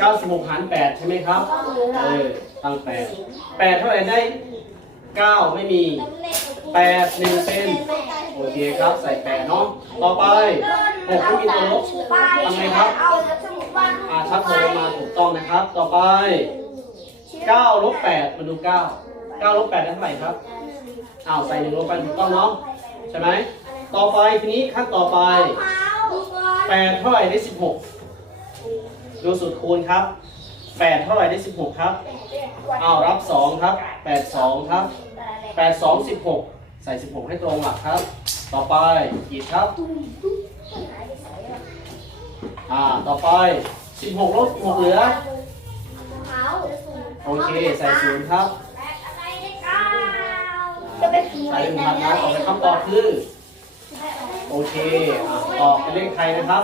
96หกหาร8ใช่ไหมครับ เออ ตั้ง8 8เท่าไหร่ได้9ไม่มี8 1เป็นโอเคครับ ใส่8เนาะ ต่อไป6ไม่มีตัวลบทำไงครับอ่าชักโทรมาถูกต้องนะครับ ต่อไป9ลบ8มาดู9 9ลบ8ได้เท่าไหร่ครับอ้าวใส่หนึ่งลงไปถูกต้องเนาะใช่ไหม ต่อไปทีนี้ขั้นต่อไป8เท่าไหร่ได้16 ดูสูตรคูณครับ8เท่าไหร่ได้16ครับอ้าวรับ2ครับ8 2ครับ8 2 16ใส่16ให้ตรงหลักครับ ต่อไปขีดครับอ่าต่อไป16ลบ16เหลือโอเคใส่ศูนย์ครับใส่หนึ่งพันนะต่อไปคำตอบคือโอเคอ่าตอบเป็นเลขไทยนะครับ